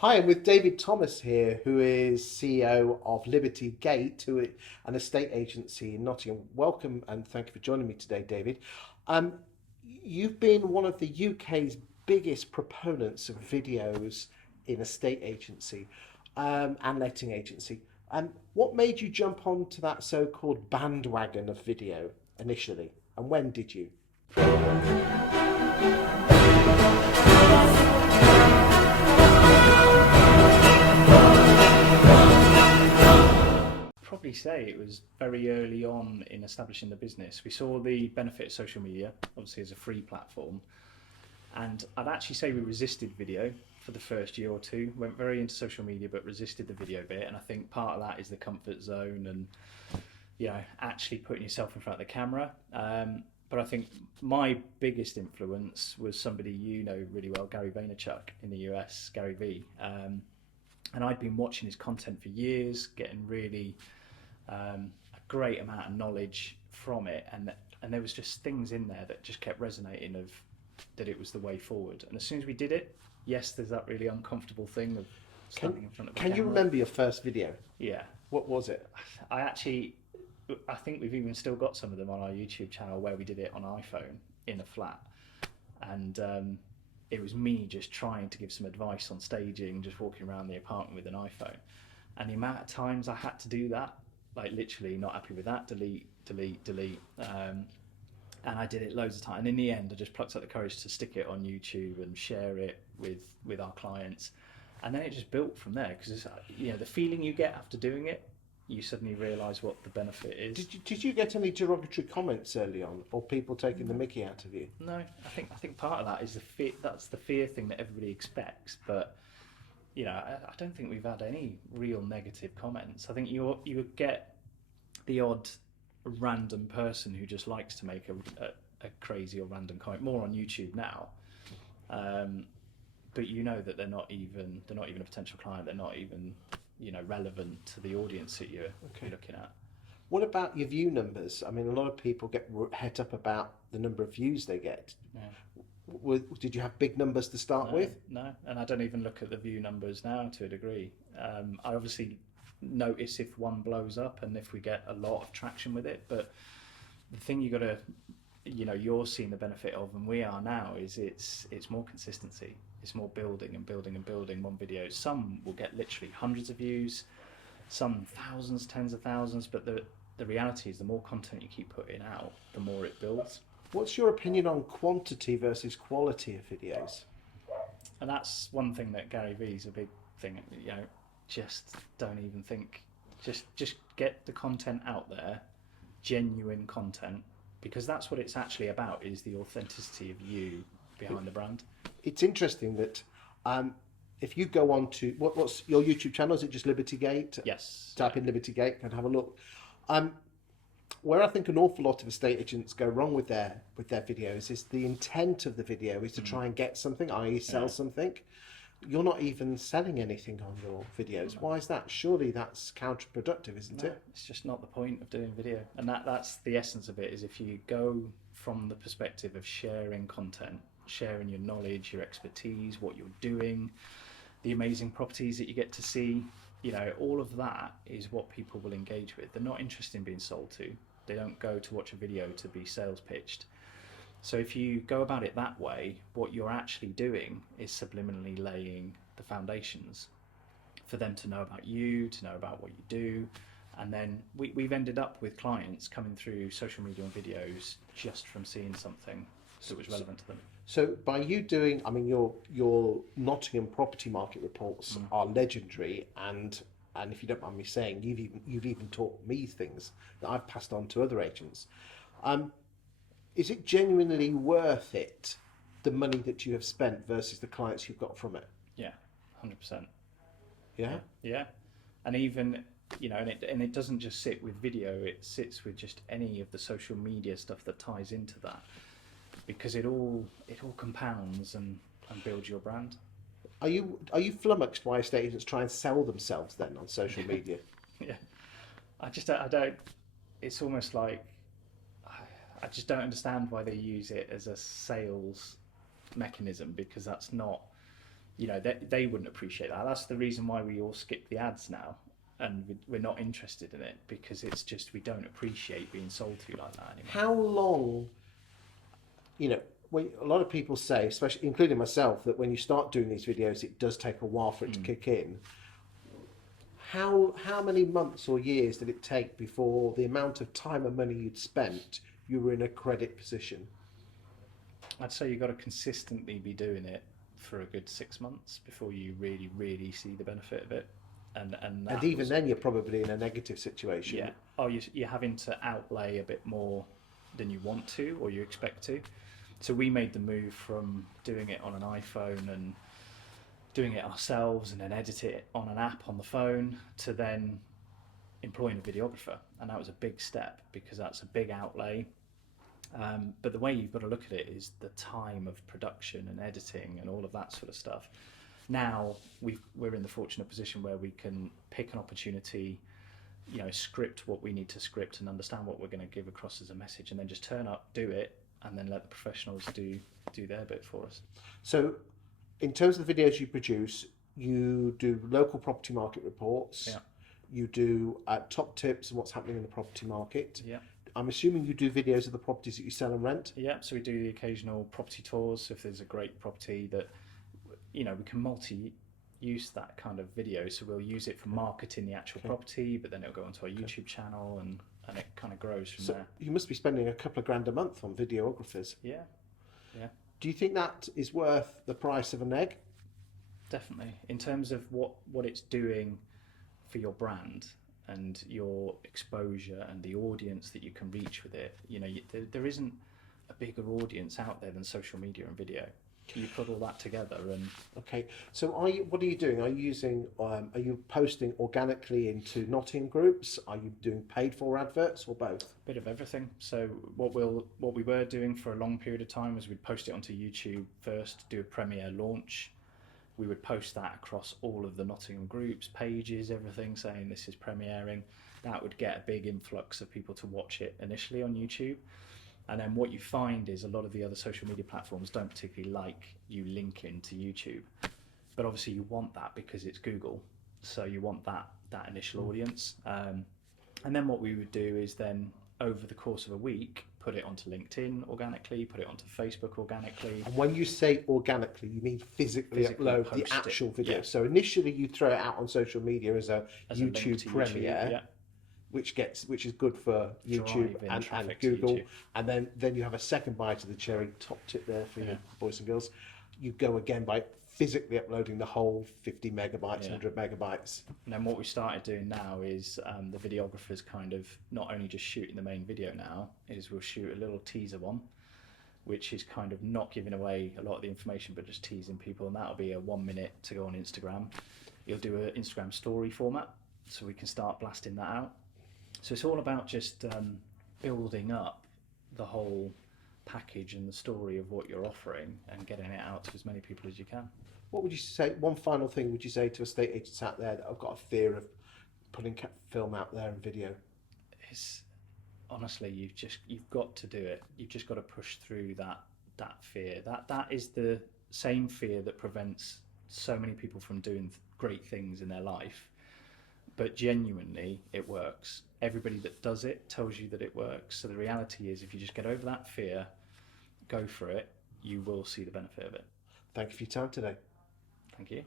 Hi, I'm with David Thomas here, who is CEO of Liberty Gate, an estate agency in Nottingham. Welcome and thank you for joining me today, David. Um, you've been one of the UK's biggest proponents of videos in estate agency and letting agency. What made you jump onto that so-called bandwagon of video initially, and when did you? Probably say it was very early on in establishing the business. We saw the benefit of social media, obviously as a free platform, and I'd actually say we resisted video for the first year or two. Went very into social media, but resisted the video bit. And I think part of that is the comfort zone and actually putting yourself in front of the camera. But I think my biggest influence was somebody you know really well, Gary Vaynerchuk in the US, Gary V. And I'd been watching his content for years, getting really a great amount of knowledge from it, and there was just things in there that just kept resonating of that it was the way forward. And as soon as we did it, yes, there's that really uncomfortable thing of standing in front of a Can you camera. remember your first video? Yeah, What was it? I think we've even still got some of them on our YouTube channel where we did it on iPhone in a flat, and it was me just trying to give some advice on staging, just walking around the apartment with an iPhone, and the amount of times I had to do that, like literally not happy with that, delete, and I did it loads of times. And in the end, I just plucked up the courage to stick it on YouTube and share it with our clients, and then it just built from there. Because the feeling you get after doing it, you suddenly realise what the benefit is. Did you get any derogatory comments early on, or people taking the mickey out of you? No, I think part of that is the fear. That's the fear thing that everybody expects, but I don't think we've had any real negative comments. I think you would get the odd random person who just likes to make a crazy or random comment, more on YouTube now. But you know that they're not even a potential client. They're not even relevant to the audience that you're looking at. What about your view numbers? I mean, a lot of people get het up about the number of views they get. Yeah. Did you have big numbers to start with? No, and I don't even look at the view numbers now to a degree. I obviously notice if one blows up and if we get a lot of traction with it, but the thing you got to, you're seeing the benefit of, and we are now, is it's more consistency. It's more building and building and building one video. Some will get literally hundreds of views, some thousands, tens of thousands, but the reality is the more content you keep putting out, the more it builds. What's your opinion on quantity versus quality of videos? And that's one thing that Gary V's a big thing. Just don't even think. Just get the content out there, genuine content, because that's what it's actually about, is the authenticity of you behind the brand. It's interesting that if you go on to what's your YouTube channel? Is it just Liberty Gate? Yes. Type in Liberty Gate and have a look. Where I think an awful lot of estate agents go wrong with their videos is the intent of the video is to try and get something, i.e. sell something. You're not even selling anything on your videos. Why is that? Surely that's counterproductive, isn't it? It's just not the point of doing video. And that's the essence of it, is if you go from the perspective of sharing content, sharing your knowledge, your expertise, what you're doing, the amazing properties that you get to see, all of that is what people will engage with. They're not interested in being sold to. They don't go to watch a video to be sales pitched. So if you go about it that way, what you're actually doing is subliminally laying the foundations for them to know about you, to know about what you do. And then we've ended up with clients coming through social media and videos just from seeing something that was relevant to them. So by you doing, I mean, your Nottingham property market reports are legendary, and if you don't mind me saying, you've even taught me things that I've passed on to other agents. Is it genuinely worth it, the money that you have spent versus the clients you've got from it? Yeah, 100%. Yeah? Yeah. And even, and it doesn't just sit with video, it sits with just any of the social media stuff that ties into that, because it all compounds and builds your brand. Are you flummoxed why estate agents try and sell themselves then on social media? Yeah. I don't, it's almost like, I just don't understand why they use it as a sales mechanism, because that's not they wouldn't appreciate that. That's the reason why we all skip the ads now, and we're not interested in it, because it's just, we don't appreciate being sold to like that anymore. How long, a lot of people say, especially including myself, that when you start doing these videos, it does take a while for it to kick in. How many months or years did it take before the amount of time and money you'd spent, you were in a credit position? I'd say you've got to consistently be doing it for a good 6 months before you really, really see the benefit of it. And even then, you're probably in a negative situation. Yeah. Oh, you're having to outlay a bit more than you want to or you expect to. So we made the move from doing it on an iPhone and doing it ourselves and then edit it on an app on the phone to then employing a videographer. And that was a big step because that's a big outlay. But the way you've got to look at it is the time of production and editing and all of that sort of stuff. Now we're in the fortunate position where we can pick an opportunity, script what we need to script and understand what we're going to give across as a message, and then just turn up, do it, and then let the professionals do their bit for us. So in terms of the videos you produce, you do local property market reports. Yeah. You do top tips and what's happening in the property market. Yeah. I'm assuming you do videos of the properties that you sell and rent. Yeah, so we do the occasional property tours. So if there's a great property that, we can multi-use that kind of video. So we'll use it for marketing the actual property, but then it'll go onto our YouTube channel and it kind of grows from there. You must be spending a couple of grand a month on videographers. Yeah. Do you think that is worth the price of an egg? Definitely. In terms of what it's doing for your brand and your exposure and the audience that you can reach with it, there isn't a bigger audience out there than social media and video. You put all that together and... Okay, so what are you doing? Are you posting organically into Nottingham groups? Are you doing paid for adverts or both? Bit of everything. So what we were doing for a long period of time was we'd post it onto YouTube first, do a premiere launch. We would post that across all of the Nottingham groups, pages, everything, saying this is premiering. That would get a big influx of people to watch it initially on YouTube. And then what you find is a lot of the other social media platforms don't particularly like you linking to YouTube. But obviously you want that because it's Google. So you want that initial audience. And then what we would do is then over the course of a week, put it onto LinkedIn organically, put it onto Facebook organically. And when you say organically, you mean physically upload the actual video. Yeah. So initially you throw it out on social media as YouTube premiere. Yeah. Which is good for YouTube and Google, YouTube. And then you have a second bite of the cherry. Top tip there for you boys and girls. You go again by physically uploading the whole 50 megabytes, 100 megabytes. And then what we started doing now is the videographers kind of not only just shooting the main video now, is we'll shoot a little teaser one, which is kind of not giving away a lot of the information, but just teasing people, and that'll be a 1 minute to go on Instagram. You'll do an Instagram story format, so we can start blasting that out. So it's all about just building up the whole package and the story of what you're offering and getting it out to as many people as you can. What would you say, one final thing would you say to estate agents out there that have got a fear of putting film out there and video? It's honestly, you've got to do it. You've just got to push through that fear. That is the same fear that prevents so many people from doing great things in their life. But genuinely, it works. Everybody that does it tells you that it works. So the reality is, if you just get over that fear, go for it, you will see the benefit of it. Thank you for your time today. Thank you.